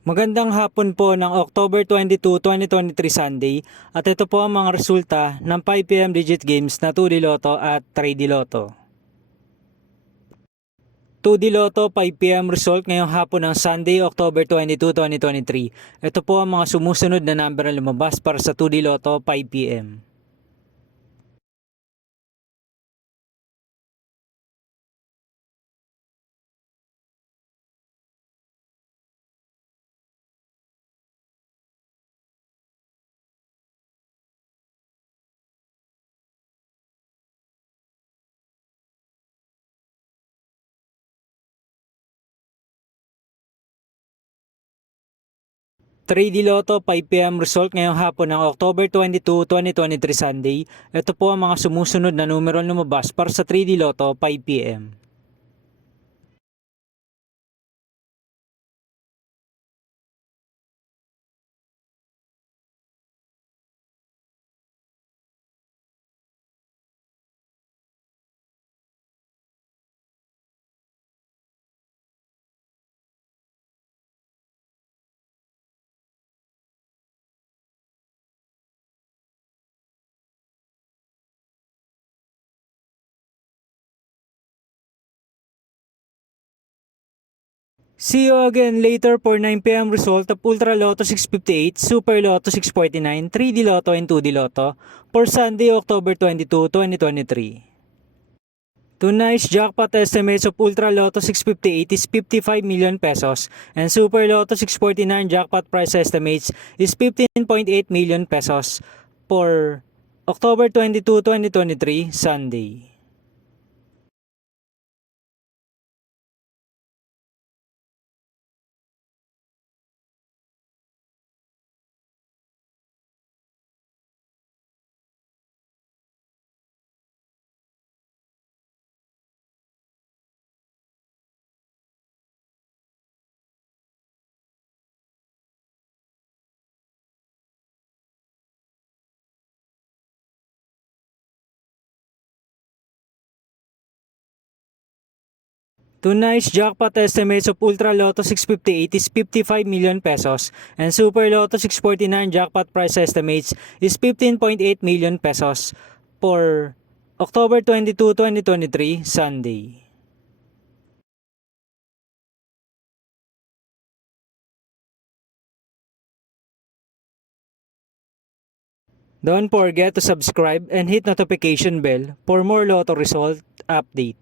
Magandang hapon po ng October 22, 2023 Sunday at ito po ang mga resulta ng 5pm digit games na 2D Lotto at 3D Lotto. 2D Lotto 5pm result ngayong hapon ng Sunday, October 22, 2023. Ito po ang mga sumusunod na number na lumabas para sa 2D Lotto 5pm. 3D Lotto 5pm result ngayong hapon ng October 22, 2023 Sunday. Ito po ang mga sumusunod na numero lumabas para sa 3D Lotto 5pm. 'See you again later for 9pm result of Ultra Lotto 658, Super Lotto 649, 3D Lotto and 2D Lotto for Sunday, October 22, 2023. Tonight's jackpot estimates of Ultra Lotto 658 is 55 million pesos and Super Lotto 649 jackpot price estimates is 15.8 million pesos for October 22, 2023, Sunday. Tonight's jackpot estimates of Ultra Lotto 658 is 55 million pesos and Super Lotto 649 jackpot price estimates is 15.8 million pesos for October 22, 2023, Sunday. Don't forget to subscribe and hit notification bell for more Lotto result update.